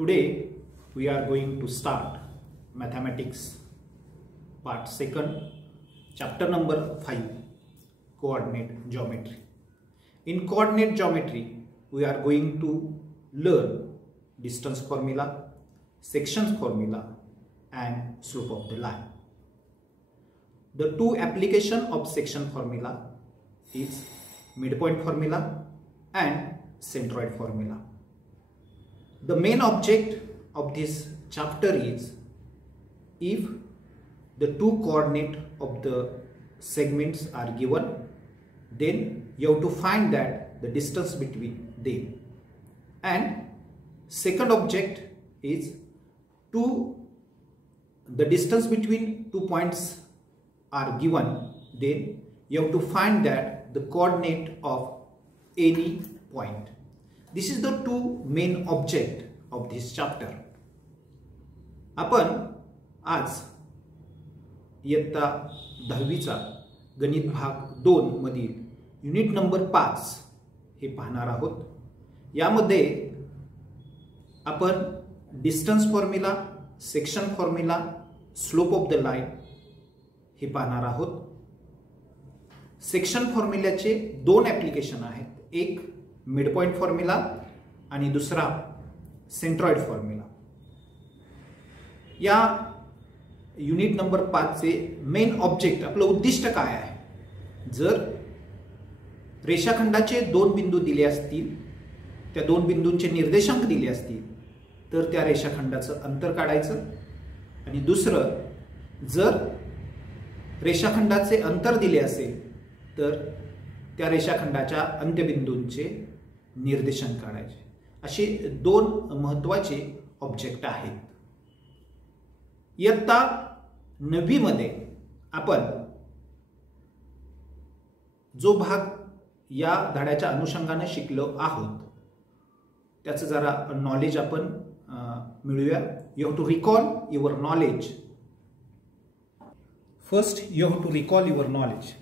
Today we are going to start mathematics part 2, chapter number 5, coordinate geometry. In coordinate geometry we are going to learn distance formula, sections formula and slope of the line. The two application of section formula is midpoint formula and centroid formula. The main object of this chapter is, if the two coordinates of the segments are given, then you have to find that the distance between them. And second object is, the distance between 2 points are given, then you have to find that the coordinate of any point. This is the two main object of this chapter. आपण आज इयत्ता 10वीचा गणित भाग 2 मधील unit number 5 हे पाहणार आहोत. यामध्ये आपण distance formula, section formula, slope of the line हे पाहणार आहोत. सेक्शन फॉर्म्युल्याचे दोन ऍप्लिकेशन आहेत, एक मिडपॉइंट फॉर्म्युला आणि दुसरा सेंट्रॉइड फॉर्म्युला. या युनिट नंबर 5 चे मेन ऑब्जेक्ट, आपलं उद्दिष्ट काय आहे? जर रेषाखंडाचे दोन बिंदू दिले असतील, त्या दोन बिंदूंचे निर्देशांक दिले असतील, तर त्या रेषाखंडाचं अंतर काढायचं. आणि दुसरं, जर रेषाखंडाचे अंतर दिले असेल तर त्या रेषाखंडाच्या अंत्यबिंदूंचे निर्देशन काढायचे. असे दोन महत्त्वाचे ऑब्जेक्ट आहेत. इयत्ता 9वी मध्ये आपण जो भाग या धड्याच्या अनुषंगाने शिकलो आहोत त्याचं जरा नॉलेज आपण मिळूया. You have to recall your knowledge. First, you have to recall your knowledge.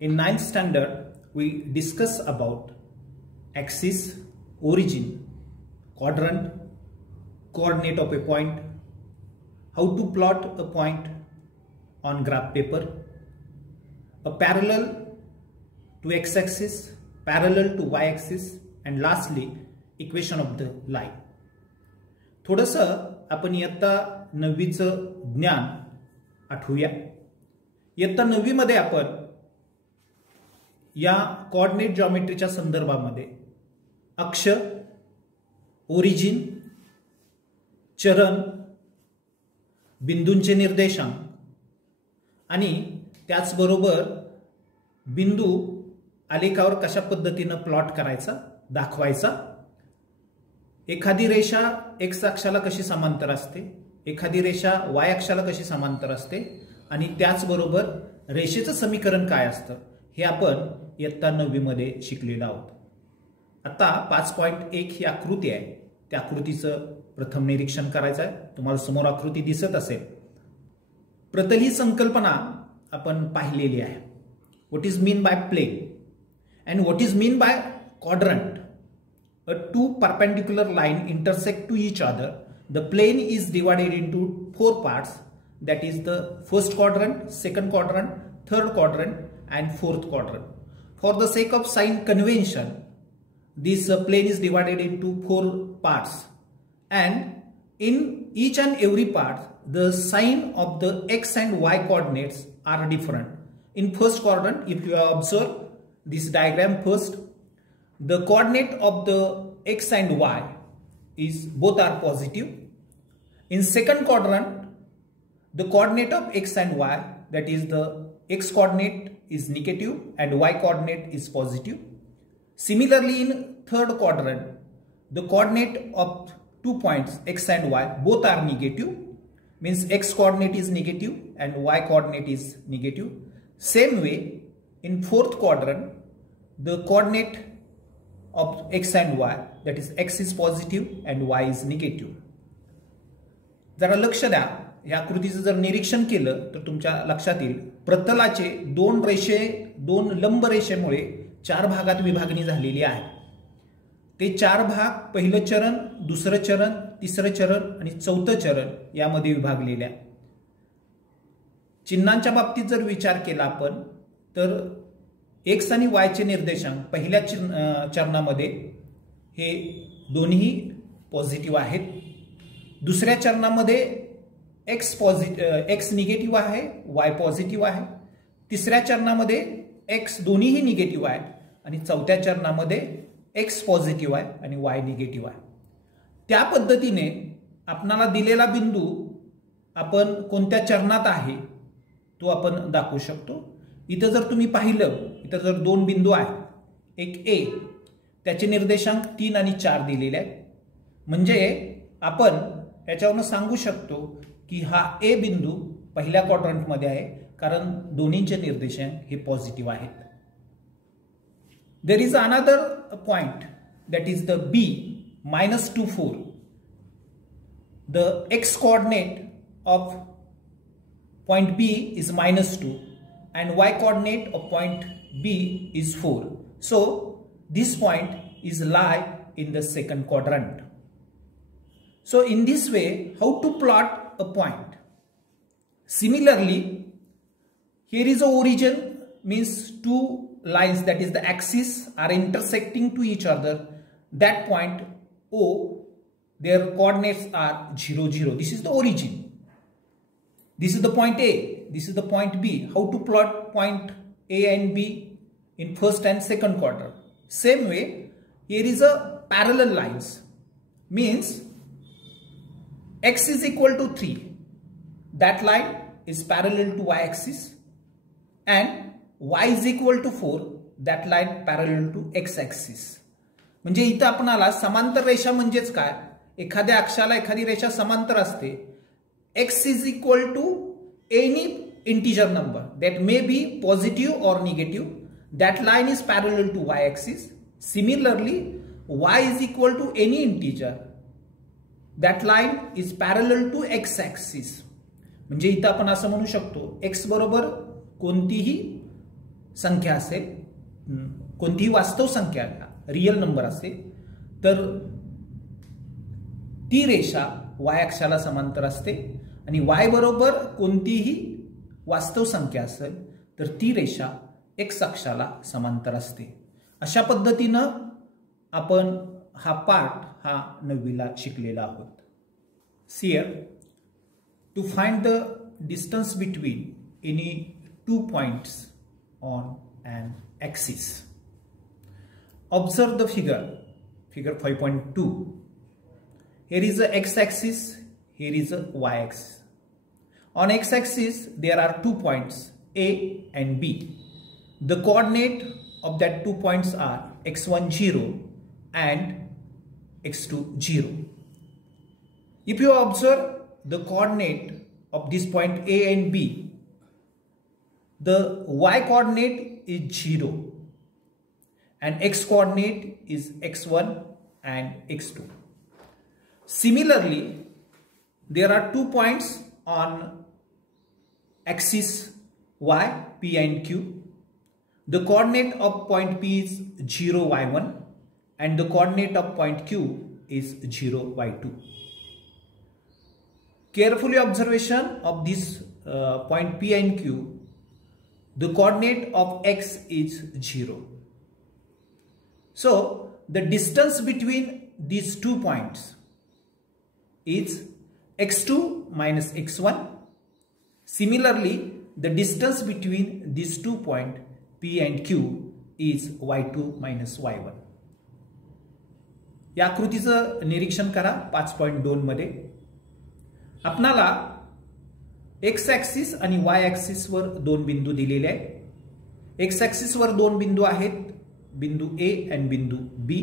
In 9th standard, we discuss about axis, origin, quadrant, coordinate of a point, how to plot a point on graph paper, a parallel to x-axis, parallel to y-axis, and lastly, equation of the line. थोडंसं आपण इयत्ता 9वीचं ज्ञान आठवूया. इयत्ता 9वी मध्ये आपण या coordinate जॉमेट्रीच्या संदर्भामध्ये अक्ष, ओरिजिन, चरण, बिंदूंचे निर्देशांक आणि त्याचबरोबर बिंदू आलेखावर कशा पद्धतीने प्लॉट करायचा, दाखवायचा, एखादी रेषा x अक्षाला कशी समांतर असते, एखादी रेषा y अक्षाला कशी समांतर असते आणि त्याचबरोबर रेषेचं समीकरण काय असतं हे आपण इयत्ता 9वी मध्ये शिकलेलो आहोत. आता 5.1 ही आकृती आहे, त्या आकृतीचं प्रथम निरीक्षण करायचं आहे. तुम्हाला समोर आकृती दिसत असेल. प्रतल ही संकल्पना आपण पाहिलेली आहे. What is mean by plane and what is mean by quadrant. A two perpendicular line intersect to each other. The plane is divided into 4 parts, that is the first quadrant, second quadrant, third quadrant and fourth quadrant. For the sake of sign convention, this plane is divided into 4 parts, and in each and every part the sign of the x and y coordinates are different. In first quadrant, if you observe this diagram, first the coordinate of the x and y is both are positive. In second quadrant, the coordinate of x and y, that is the x coordinate is negative and y coordinate is positive. Similarly, in third quadrant, the coordinate of 2 points x and y both are negative, means x coordinate is negative and y coordinate is negative. Same way, in fourth quadrant, the coordinate of x and y, that is x is positive and y is negative. जरा लक्ष द्या. या आकृतीचं जर निरीक्षण केलं तर तुमच्या लक्षात येईल, प्रतलाचे दोन लंब रेषेमुळे 4 भागात विभागणी झालेली आहे. ते 4 भाग, पहिलं चरण, दुसरं चरण, तिसरं चरण आणि चौथं चरण यामध्ये विभागलेल्या. चिन्हांच्या बाबतीत जर विचार केला आपण तर एक्स आणि वायचे निर्देशांक पहिल्या चरणामध्ये हे दोन्ही पॉझिटिव्ह आहेत. दुसऱ्या चरणामध्ये एक्स निगेटिव्ह आहे, वाय पॉझिटिव्ह आहे. तिसऱ्या चरणामध्ये एक्स दोन्हीही निगेटिव्ह आहे आणि चौथ्या चरणामध्ये एक्स पॉझिटिव्ह आहे आणि वाय निगेटिव्ह आहे. त्या पद्धतीने आपणाला दिलेला बिंदू आपण कोणत्या चरणात आहे तो आपण दाखवू शकतो. इथं जर तुम्ही पाहिलं, इथं जर दोन बिंदू आहेत, एक ए, त्याचे निर्देशांक 3 आणि 4 दिलेले आहेत. म्हणजे आपण याच्यावरून सांगू शकतो की हा ए बिंदू पहिल्या क्वाड्रंटमध्ये आहे, कारण दोन्हीचे निर्देशांक हे पॉझिटिव्ह आहेत. There is another point that is the B minus 2 4. The x coordinate of point B is minus 2 and y coordinate of point B is 4. So this point is lie in the second quadrant. So in this way, how to plot a point? Similarly, here is a origin, means two lines, that is the axis, are intersecting to each other. That point O, their coordinates are 0 0. This is the origin. This is the point A, this is the point B. How to plot point A and B in first and second quadrant? Same way, here is a parallel lines, means x is equal to 3. That line is parallel to y axis, and y is equal to 4. That line parallel to x axis. म्हणजे इथं आपणाला समांतर रेषा म्हणजेच काय, एखाद्या अक्षाला एखादी रेषा समांतर असते. x is equal to any integer number that may be positive or negative. That line is parallel to y axis. Similarly, y is equal to any integer. That line is parallel to x axis. म्हणजे इथं आपण असं म्हणू शकतो, x बरोबर कोणतीही संख्या असेल, कोणतीही वास्तव संख्या रियल नंबर असेल तर ती रेषा y अक्षाला समांतर असते, आणि y बरोबर कोणतीही वास्तव संख्या असेल तर ती रेषा x अक्षाला समांतर असते. अशा पद्धतीनं आपण हा पाठ हा 9वीला शिकलेला आहोत. See here, to find the distance between any two points on an axis. Observe the figure 5.2. Here is the x-axis, here is the y-axis. On x-axis there are 2 points A and B. The coordinate of that 2 points are x1 0 and x2 0. If you observe the coordinate of this point A and B, the y coordinate is 0 and x coordinate is x1 and x2. Similarly, there are 2 points on axis y, P and Q. The coordinate of point P is 0 y1 and the coordinate of point Q is 0 y2. Carefully observation of this point P and Q. The coordinate of x is 0. So the distance between these 2 points is x2 minus x1. Similarly, the distance between these 2 points P and Q is y2 minus y1. या आकृतीचं निरीक्षण करा 5.2 मध्ये. आपणाला x axis आणि Y axis वर 2 बिंदू दिलेले आहेत. एक्स ॲक्सिस वर 2 बिंदू आहेत, बिंदू ए आणि बिंदू बी.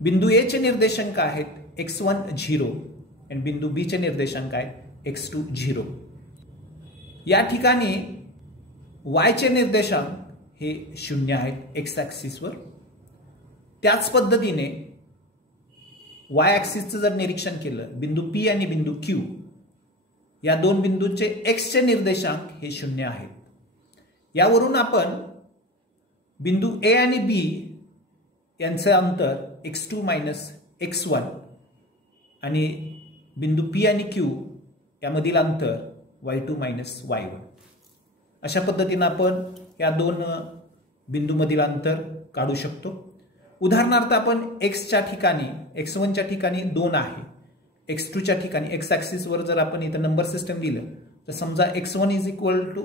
बिंदू ए चे निर्देशांक आहेत x1 0 आणि बिंदू बी चे निर्देशांक आहेत x2 0. या ठिकाणी y चे निर्देशांक हे 0 आहेत एक्स ॲक्सिस वर. त्याच पद्धतीने y ॲक्सिसचं जर निरीक्षण केलं, बिंदू P आणि बिंदू Q या 2 बिंदूंचे x चे निर्देशांक हे 0 आहेत. यावरून आपण बिंदू A आणि B यांचे अंतर x2 मायनस x1 आणि बिंदू P आणि Q यामधील अंतर y2 मायनस y1. अशा पद्धतीने आपण या दोन बिंदूमधील अंतर काढू शकतो. उदाहरणार्थ आपण x च्या ठिकाणी x1 च्या ठिकाणी 2 आहे, x2 च्या ठिकाणी x ॲक्सिस वर जर आपण इथे नंबर सिस्टम दिलं तर समजा x1 is equal to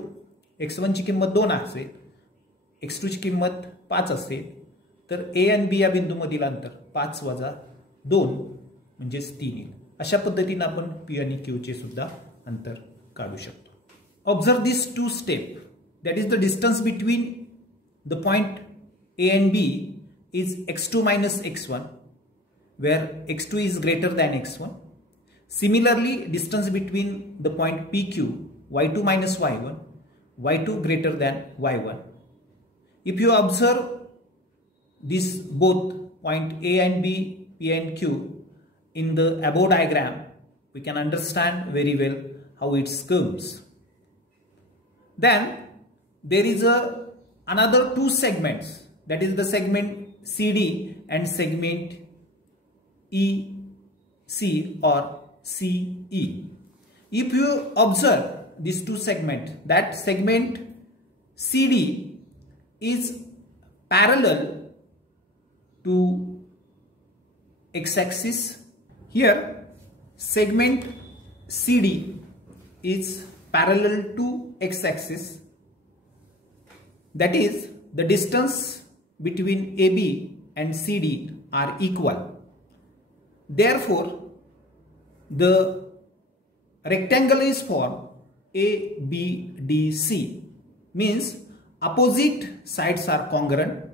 x1 ची किंमत 2 असेल, x2 ची किंमत 5 असेल, तर a आणि b या बिंदूमधील अंतर 5 वजा 2 म्हणजेच 3 येईल. अशा पद्धतीने आपण p आणि q चे सुद्धा अंतर काढू शकतो. Observe this two step, that is the distance between the point A and B is x2 minus x1, where x2 is greater than x1. Similarly, distance between the point PQ, y2 minus y1, y2 greater than y1. If you observe this both point A and B, P and Q in the above diagram, we can understand very well how it comes. Then there is another two segments, that is the segment CD and segment EC or CE. If you observe these two segments, that segment CD is parallel to x-axis. Here segment CD is parallel to x-axis, that is the distance between AB and CD are equal. Therefore, the rectangle is formed ABDC, means opposite sides are congruent.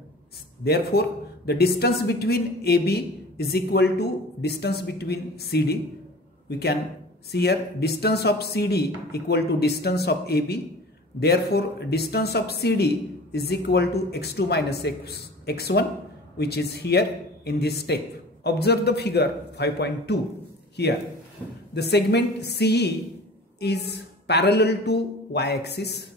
Therefore, the distance between AB is equal to distance between CD. We can see here distance of CD equal to distance of AB. Therefore, distance of CD is equal to x2 minus x1, which is here in this step. Observe the figure 5.2 here. The segment CE is parallel to y-axis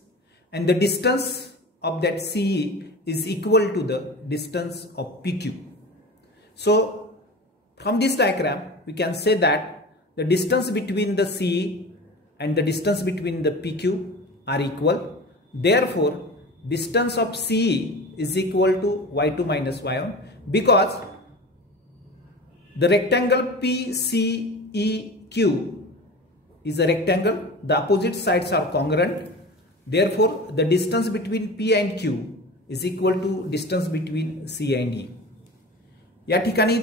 and the distance of that CE is equal to the distance of PQ. So, from this diagram, we can say that the distance between the CE and the distance between the PQ are equal. Therefore, distance of CE is equal to y2 minus y1, because the rectangle PCEQ is a rectangle. The opposite sides are congruent. Therefore, the distance between P and Q is equal to distance between C and E. या ठिकाणी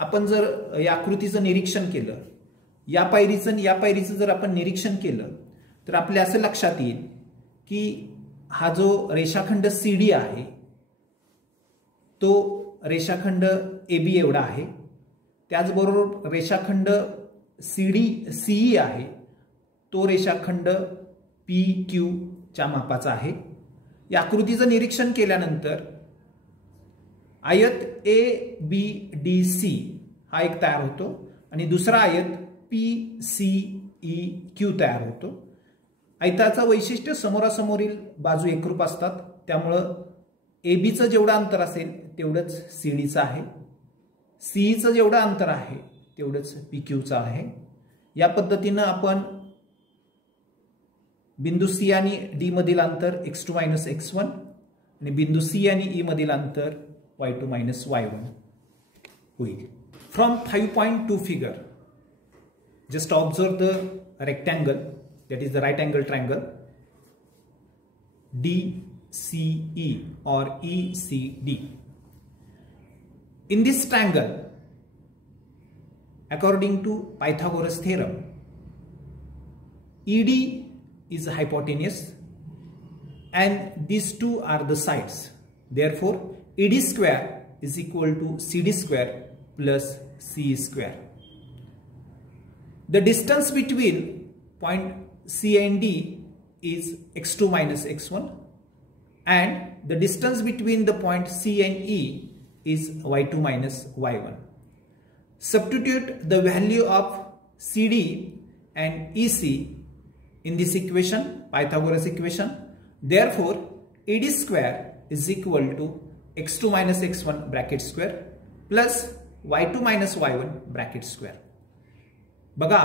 आपण जर या आकृतीचं निरीक्षण केलं, या पायरीचं जर आपण निरीक्षण केलं तर आपल्या असं लक्षात येईल की हा जो रेषाखंड CD आहे तो रेषाखंड AB एवढा आहे, त्याचबरोबर रेषाखंड CE आहे तो रेषाखंड PQ च्या मापाचा आहे. या आकृतीचं निरीक्षण केल्यानंतर आयत ABDC हा एक तयार होतो आणि दुसरा आयत PCEQ तयार होतो. आयताचं वैशिष्ट्य समोरासमोरील बाजू एकरूप असतात, त्यामुळं ABचं जेवढं अंतर असेल तेवढंच CDचं आहे, CEचं जेवढं अंतर आहे तेवढंच PQचं आहे. या पद्धतीनं आपण बिंदू C आणि D मधील अंतर x2 minus x1 आणि बिंदू C आणि E मधील अंतर y2 minus y1 होईल. From 5.2 figure, just observe the rectangle, that is the right angle triangle DCE or ECD. In this triangle, according to Pythagoras theorem, ED is hypotenuse and these two are the sides. Therefore, ED square is equal to CD square plus CE square. The distance between point C and D is x2 minus x1 and the distance between the point C and E is y2 minus y1. Substitute the value of CD and EC in this equation, Pythagoras equation. Therefore, ED square is equal to x2 minus x1 bracket square plus y2 minus y1 bracket square. बघा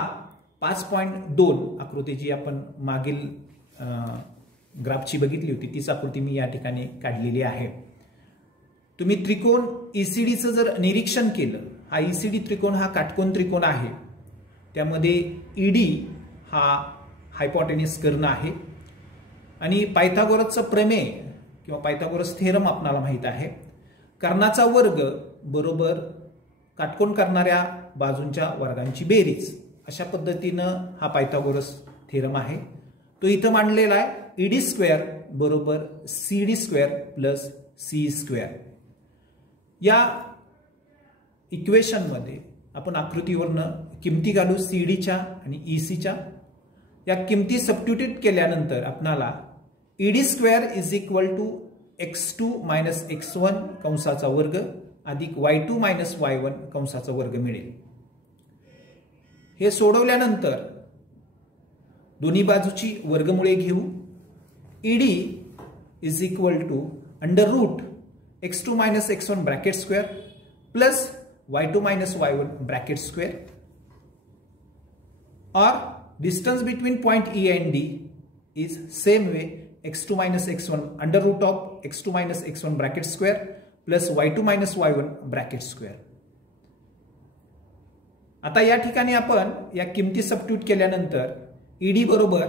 5.2 आकृती जी आपण मागील ग्राफची बघितली होती तीच आकृती मी या ठिकाणी काढलेली आहे. तुम्ही त्रिकोण ईसीडीचं जर निरीक्षण केलं, हा ईसीडी त्रिकोण हा काटकोन त्रिकोण आहे. त्यामध्ये ईडी हा हायपोटेन्यूस कर्ण आहे आणि पायथागोरसचं प्रमेय किंवा पायथागोरस थेरम आपल्याला माहित आहे. कर्णाचा वर्ग बरोबर काटकोन करणाऱ्या बाजूंच्या वर्गांची बेरीज, अशा पद्धतीनं हा पायथागोरस थेरम आहे. तो इथं मांडलेला आहे. ईडी स्क्वेअर बरोबर CD square plus c square. या इक्वेशनमध्ये आपण आकृतीवरनं किमती घालू सीडीच्या आणि ईसीच्या. या किमती सबस्टिट्यूट केल्यानंतर आपल्याला ED square is equal to x2 minus x1 कंसाचा वर्ग अधिक y2 मायनस y1 कंसाचा वर्ग मिळेल. हे सोडवल्यानंतर दोन्ही बाजूची वर्गमुळे घेऊ. ED is equal to under root x2 minus x1 bracket square plus y2 minus y1 bracket square. और distance between point E and D is same way x2 minus x1 under root of x2 minus x1 bracket square plus y2 minus y1 bracket square. आता या ठिकाणी आपण या किमती substitute केल्यानंतर ED बरोबर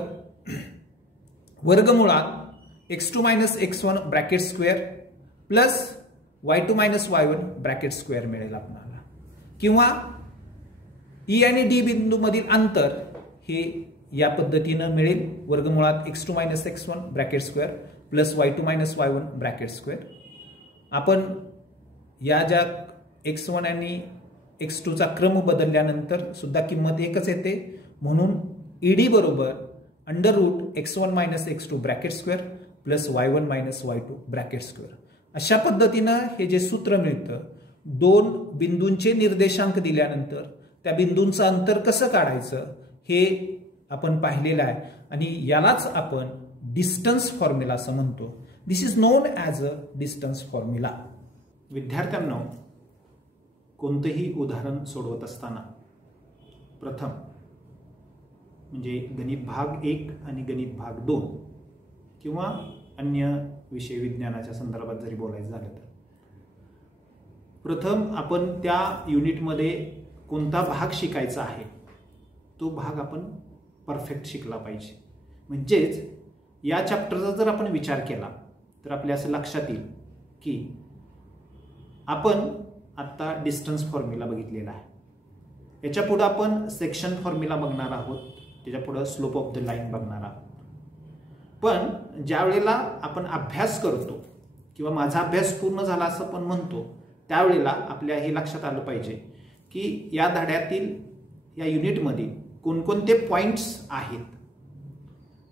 वर्गमुळात x2 minus x1 bracket square plus y2 minus y1 bracket square मिळेल आपल्याला. किंवा ई आणि डी बिंदूमधील अंतर हे या पद्धतीनं मिळेल. वर्गमुळात x2 minus x1 bracket square plus y2 minus y1 bracket square. आपण या ज्या x1 आणि x2 चा क्रम बदलल्यानंतर सुद्धा किंमत एकच येते. म्हणून ईडी बरोबर under root x1 minus x2 bracket square plus y1 minus y2 bracket square. अशा पद्धतीनं हे जे सूत्र मिळतं, दोन बिंदूंचे निर्देशांक दिल्यानंतर त्या बिंदूंचं अंतर कसं काढायचं हे आपण पाहिलेलं आहे आणि यालाच आपण डिस्टन्स फॉर्म्युला असं म्हणतो. This is known as a distance formula. विद्यार्थ्यांनो, कोणतंही उदाहरण सोडवत असताना प्रथम म्हणजे गणित भाग 1 आणि गणित भाग 2 किंवा अन्य विषय विज्ञानाच्या संदर्भात जरी बोलायचं झालं तर प्रथम आपण त्या युनिटमध्ये कोणता भाग शिकायचा आहे तो भाग आपण परफेक्ट शिकला पाहिजे. म्हणजेच या चॅप्टरचा जर आपण विचार केला तर आपल्या असं लक्षात येईल की आपण आता डिस्टन्स फॉर्म्युला बघितलेला आहे. याच्या पुढे आपण सेक्शन फॉर्म्युला बघणार आहोत, त्याच्या पुढे स्लोप ऑफ द लाईन बघणार आहोत. पण ज्या वेळेला आपण अभ्यास करतो किंवा माझा अभ्यास पूर्ण झाला असं पण म्हणतो, त्यावेळेला आपल्या हे लक्षात आलं पाहिजे की या धड्यातील या युनिटमध्ये कोणकोणते पॉइंट्स आहेत,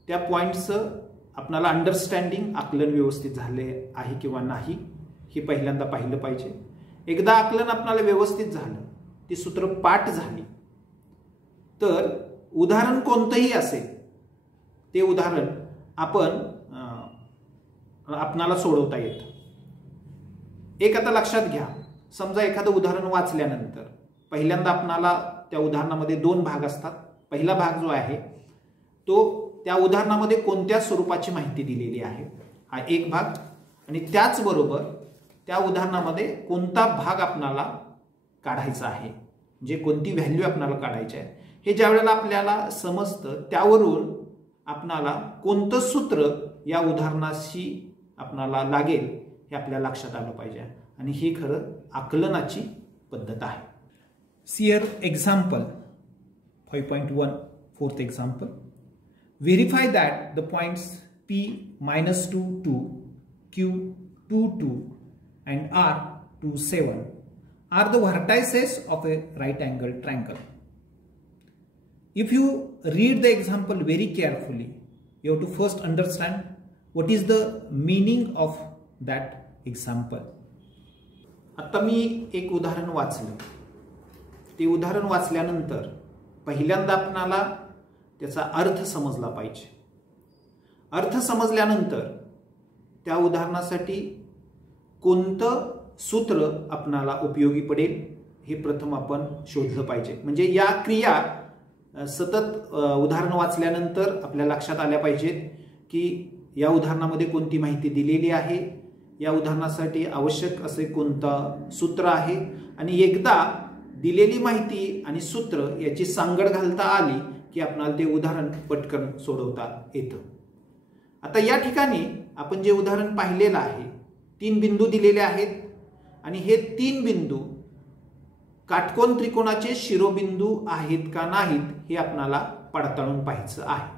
त्या पॉइंट्सचं आपल्याला अंडरस्टँडिंग आकलन व्यवस्थित झाले आहे किंवा नाही हे पहिल्यांदा पाहिलं पाहिजे. एकदा आकलन आपल्याला व्यवस्थित झालं, ती सूत्र पाठ झाली, तर उदाहरण कोणतंही असेल ते उदाहरण आपणाला सोडवता येतं. एक आता लक्षात घ्या, समजा एखादं उदाहरण वाचल्यानंतर पहिल्यांदा आपणाला त्या उदाहरणामध्ये 2 भाग असतात. पहिला भाग जो आहे तो त्या उदाहरणामध्ये कोणत्या स्वरूपाची माहिती दिलेली आहे हा एक भाग, आणि त्याचबरोबर त्या उदाहरणामध्ये कोणता भाग आपणाला काढायचा आहे, म्हणजे कोणती व्हॅल्यू आपणाला काढायची आहे, हे ज्या वेळेला आपल्याला समजतं त्यावरून आपणाला कोणतं सूत्र या उदाहरणाशी आपणाला लागेल हे आपल्या लक्षात आलं पाहिजे. आणि ही खरं आकलनाची पद्धत आहे. See here example 5.1 fourth example. Verify that the points P minus 2, 2, Q 2, 2 and R 2, 7 are the vertices of a right angle triangle. If you read the example very carefully, you have to first understand what is the meaning of that example. आता मी एक उदाहरण वाचलं. ते उदाहरण वाचल्यानंतर पहिल्यांदा आपणाला त्याचा अर्थ समजला पाहिजे. अर्थ समजल्यानंतर त्या उदाहरणासाठी कोणतं सूत्र आपणाला उपयोगी पडेल हे प्रथम आपण शोधलं पाहिजे. म्हणजे या क्रिया सतत उदाहरण वाचल्यानंतर आपल्या लक्षात आल्या पाहिजेत की या उदाहरणामध्ये कोणती माहिती दिलेली आहे, या उदाहरणासाठी आवश्यक असे कोणतं सूत्र आहे, आणि एकदा दिलेली माहिती आणि सूत्र याची सांगड घालता आली की आपल्याला ते उदाहरण पटकन सोडवता येतं. आता या ठिकाणी आपण जे उदाहरण पाहिलेलं आहे, 3 बिंदू दिलेले आहेत आणि हे 3 बिंदू काटकोन त्रिकोणाचे शिरोबिंदू आहेत का नाहीत हे आपल्याला पडताळून पाहायचं आहे.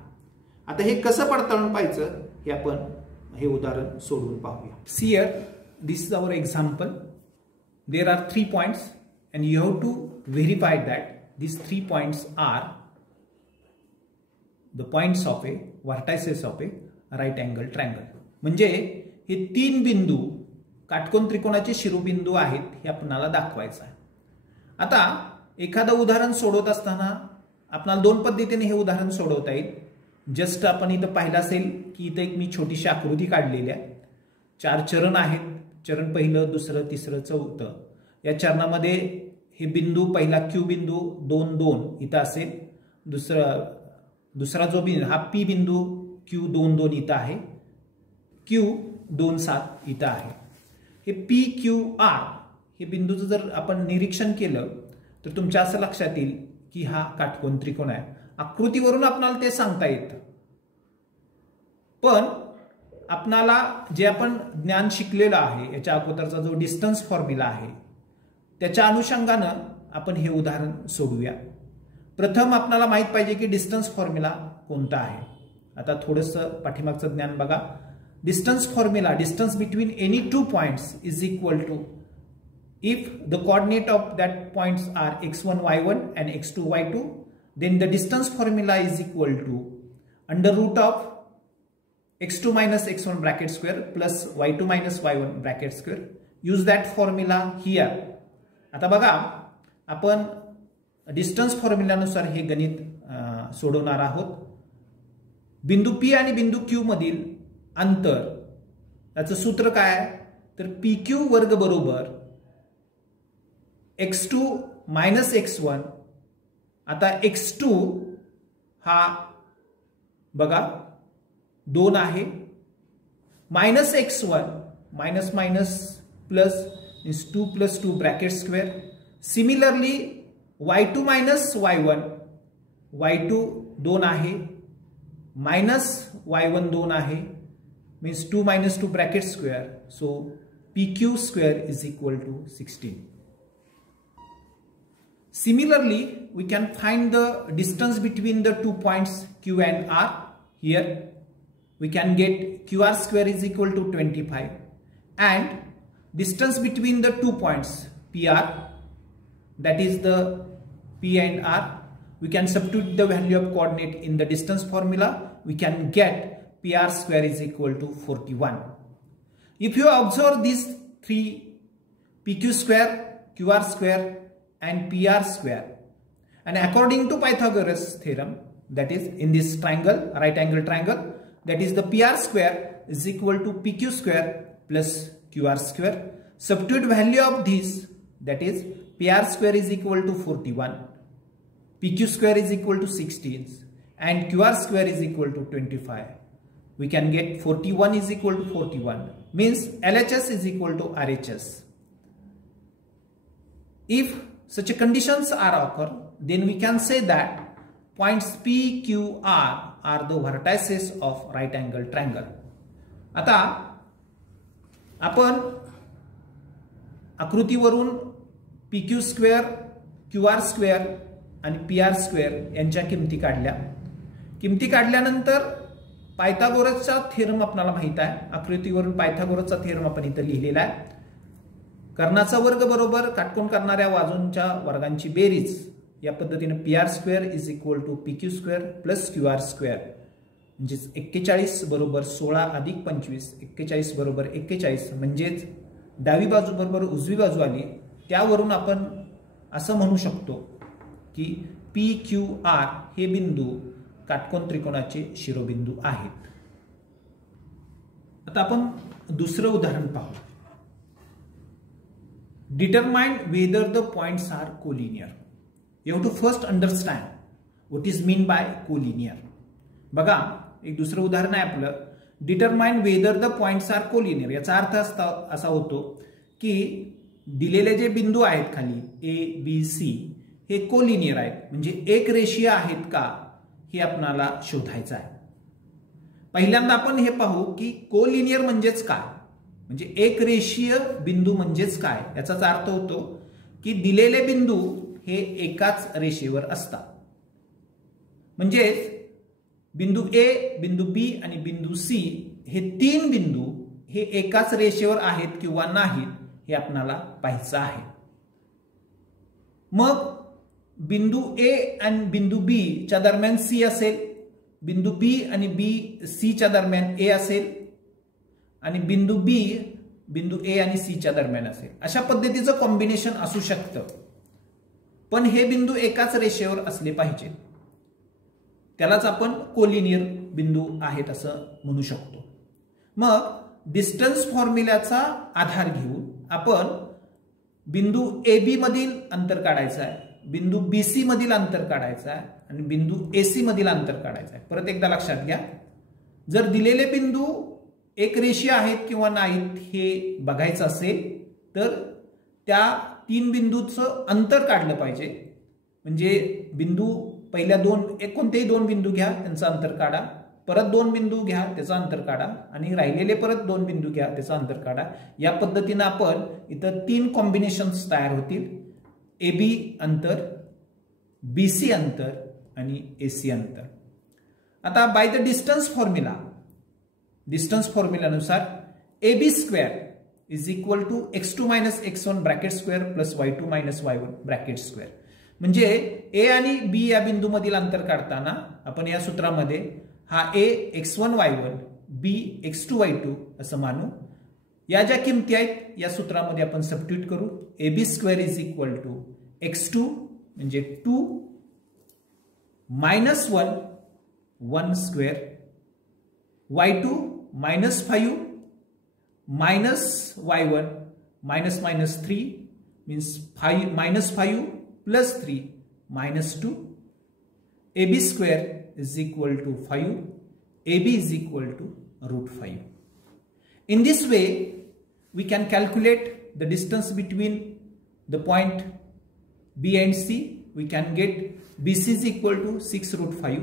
आता हे कसं पडताळून पाहायचं हे आपण हे उदाहरण सोडवून पाहूया. See here, this is our example. There are 3 points and you have to verify that these 3 points are the points of a vertices of a right angle triangle. म्हणजे हे 3 बिंदू काटकोन त्रिकोणाचे शिरोबिंदू आहेत हे आपल्याला दाखवायचं आहे. आता एखादं उदाहरण सोडवत असताना आपल्याला 2 पद्धतीने हे उदाहरण सोडवता येईल. जस्ट आपण इथं पाहिलं असेल की इथं एक मी छोटीशी आकृती काढलेली आहे. 4 चरण आहेत. चरण पहिलं, दुसरं, तिसरं, चौथं. या चरणामध्ये हे बिंदू, पहिला क्यू बिंदू 2 2 इथं असेल. दुसरा जो बिंदू हा पी बिंदू क्यू 2 2 इथं आहे. क्यू 2 7 इथं आहे. हे पी क्यू आर हे बिंदूचं जर आपण निरीक्षण केलं तर तुमच्या असं लक्षात येईल की हा काटकोन त्रिकोण आहे. आकृतीवरून आपल्याला ते सांगता येतं, पण आपणाला जे आपण ज्ञान शिकलेलं आहे याच्या अगोदरचा जो डिस्टन्स फॉर्म्युला आहे त्याच्या अनुषंगानं आपण हे उदाहरण सोडूया. प्रथम आपल्याला माहित पाहिजे की डिस्टन्स फॉर्म्युला कोणता आहे. आता थोडंसं पाठीमागचं ज्ञान बघा. Distance formula, distance between any 2 points is equal to if the coordinate of that points are x1 y1 and x2 y2, then the distance formula is equal to under root of x2 minus x1 bracket square plus y2 minus y1 bracket square. Use that formula here. आता बघा, आपण distance फॉर्म्युलानुसार हे गणित सोडवणार आहोत. बिंदू P आणि बिंदू Q मधील अंतर, त्याचं सूत्र काय आहे तर PQ वर्ग बरोबर x2 मायनस x1. आता x2 हा बघा 2 आहे, minus x1 minus minus plus means 2 plus 2 bracket square. Similarly y2 minus y1, y2 2 आहे, मायनस y1 2 आहे, means 2 minus 2 bracket square. So PQ square is equal to 16. Similarly, we can find the distance between the 2 points Q and R. Here we can get QR square is equal to 25, and distance between the 2 points PR, that is the P and R, we can substitute the value of coordinate in the distance formula. We can get PR square is equal to 41. If you observe these 3, PQ square, QR square and PR square, and according to Pythagoras theorem, that is in this triangle, right angle triangle, that is the PR square is equal to PQ square plus QR square. Substitute value of this, that is PR square is equal to 41, PQ square is equal to 16 and QR square is equal to 25. We can get 41 is equal to 41, means LHS is equal to RHS. If such conditions are occur, then we can say that points P, Q, R are the vertices of right angle triangle. आता आपण आकृतीवरून PQ square, QR square आणि PR square यांच्या किमती काढल्या. किमती काढल्यानंतर पायथागोरसचा theorem आपल्याला माहित आहे. आकृतीवरून पायथागोरसचा थेरम आपण इथे लिहिलेला आहे. कर्णाचा वर्ग बरोबर काटकोन करणाऱ्या बाजूंच्या वर्गांची बेरीज, या पद्धतीने PR square is equal to PQ square plus QR square, म्हणजेच 41 बरोबर 16 अधिक 25, 41 बरोबर 41, म्हणजेच डावी बाजू बरोबर उजवी बाजू आली. त्यावरून आपण असं म्हणू शकतो की PQR हे बिंदू काटकोन त्रिकोणाचे शिरोबिंदू आहेत. आता आपण दुसरं उदाहरण पाहू. determine whether the points are collinear. You have to first understand what is mean by collinear. बघा एक दुसरं उदाहरण आहे आपलं, determine whether the points are collinear. याचा अर्थ असा होतो की दिलेले जे बिंदू आहेत खाली ए बी सी हे कोलिनियर आहेत, म्हणजे एक रेषीय आहेत का हे आपल्याला शोधायचं आहे. पहिल्यांदा आपण हे पाहू की कोलिनियर म्हणजेच काय, म्हणजे एक रेषीय बिंदू म्हणजेच काय. याचाच अर्थ होतो की दिलेले बिंदू हे एकाच रेषेवर असतात. म्हणजे बिंदू ए, बिंदू बी आणि बिंदू सी हे तीन बिंदू हे एकाच रेषेवर आहेत किंवा नाहीत हे आपल्याला पाहायचं आहे. मग बिंदू ए आणि बिंदू बी च्या दरम्यान सी असेल, बिंदू बी आणि बी सी च्या दरम्यान ए असेल आणि बिंदू बी बिंदू ए आणि सी च्या दरम्यान असेल. अशा पद्धतीचं कॉम्बिनेशन असू शकतं, पण हे बिंदू एकाच रेषेवर असले पाहिजे. त्यालाच आपण कोलिनियर बिंदू आहेत असं म्हणू शकतो. मग डिस्टन्स फॉर्म्युल्याचा आधार घेऊन आपण बिंदू ए बी मधील अंतर काढायचं आहे, बिंदू बी सी मधील अंतर काढायचं आहे आणि बिंदू ए सी मधील अंतर काढायचं आहे. परत एकदा लक्षात घ्या, जर दिलेले बिंदू एक रेषीय आहेत किंवा नाहीत हे बघायचं असेल तर त्या तीन बिंदूचं अंतर काढलं पाहिजे. म्हणजे बिंदू पहिल्या कोणतेही दोन बिंदू घ्या, त्यांचं अंतर काढा, परत दोन बिंदू घ्या, त्याचं अंतर काढा आणि राहिलेले परत दोन बिंदू घ्या, त्याचं अंतर काढा. या पद्धतीने आपण इथं तीन कॉम्बिनेशन्स तयार होतील. ए बी अंतर, बी सी अंतर आणि ए सी अंतर. आता बाय द डिस्टन्स फॉर्म्युलानुसार A B square is equal to x2 minus x1 bracket square plus y2 minus y1 bracket square. म्हणजे ए आणि बी या बिंदू मधील अंतर काढताना आपण या सूत्रामध्ये हा ए x1 y1 बी x2 y2 असं मानू. या ज्या किमती आहेत या सूत्रामध्ये आपण सबस्टिट्यूट करू. A B square is equal to x2 म्हणजे 2 minus 1 square, y2 minus 5 minus y1 minus 3 means 5 minus 5 plus 3 minus 2. AB square is equal to 5. AB is equal to root 5. In this way, we can calculate the distance between the point B and C. We can get BC is equal to 6 root 5.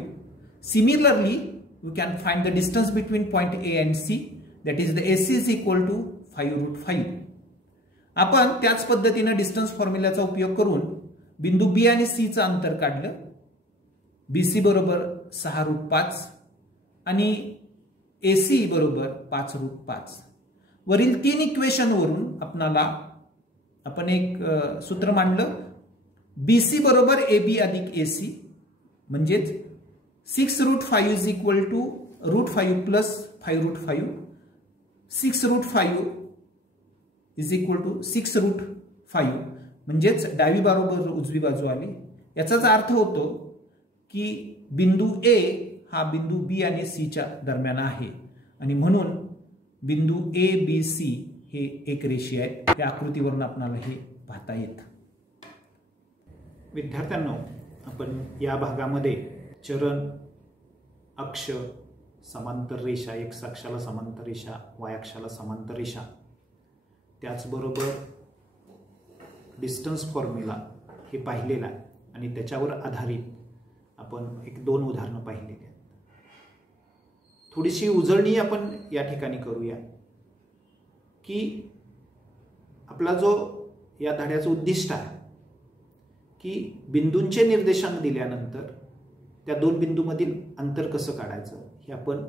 Similarly, we can find the distance between point A and C. That is the AC is equal to 5 root 5. आपण त्याच पद्धतीने distance फॉर्म्युलाचा उपयोग करून बिंदू बी आणि C चं अंतर काढलं. बीसी बरोबर 6 रूट 5 आणि एसी बरोबर 5 रूट 5. वरील तीन इक्वेशन वरून आपण एक सूत्र मांडलं. बीसी बरोबर ए बी अधिक एसी म्हणजेच 6 root 5 is equal to root 5 plus 5 root 5. 6 root 5 is equal to 6 root 5 म्हणजेच डावी बरोबर उजवी बाजू आली. याचाच अर्थ होतो की बिंदू ए हा बिंदू बी आणि सी च्या दरम्यान आहे आणि म्हणून बिंदू ए बी सी हे एक रेषीय आहे. त्या आकृतीवरून आपल्याला हे पाहता येतं. विद्यार्थ्यांनो, आपण या भागामध्ये चरण, अक्ष, समांतर रेषा, एक्स अक्षाला समांतर रेषा, वाय अक्षाला समांतर रेषा, त्याचबरोबर डिस्टन्स फॉर्म्युला हे पाहिलेला आहे आणि त्याच्यावर आधारित आपण एक दोन उदाहरणं पाहिलेली आहेत. थोडीशी उजळणी आपण या ठिकाणी करूया की आपला जो या धड्याचं उद्दिष्ट आहे की बिंदूंचे निर्देशांक दिल्यानंतर त्या दोन बिंदूमधील अंतर कसं काढायचं हे आपण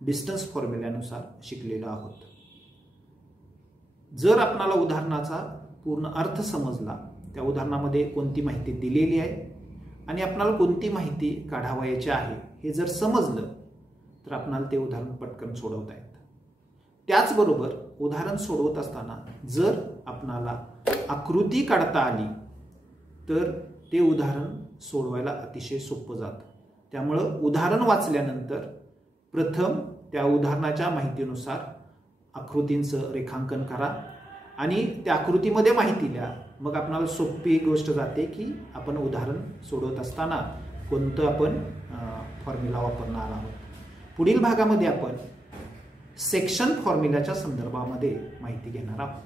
डिस्टन्स फॉर्म्युल्यानुसार शिकलेलो आहोत. जर आपणाला उदाहरणाचा पूर्ण अर्थ समजला, त्या उदाहरणामध्ये कोणती माहिती दिलेली आहे आणि आपणाला कोणती माहिती काढावयाची आहे हे जर समजलं तर आपणाला ते उदाहरण पटकन सोडवता येतं. त्याचबरोबर उदाहरण सोडवत असताना जर आपणाला आकृती काढता आली तर ते उदाहरण सोडवायला अतिशय सोपं जातं. त्यामुळं उदाहरण वाचल्यानंतर प्रथम त्या उदाहरणाच्या माहितीनुसार आकृतींचं रेखांकन करा आणि त्या आकृतीमध्ये माहिती लिहा. मग आपल्याला सोपी गोष्ट जाते की आपण उदाहरण सोडवत असताना कोणतं आपण फॉर्म्युला वापरणार आहोत. पुढील भागामध्ये आपण सेक्शन फॉर्म्युलाच्या संदर्भामध्ये माहिती घेणार आहोत.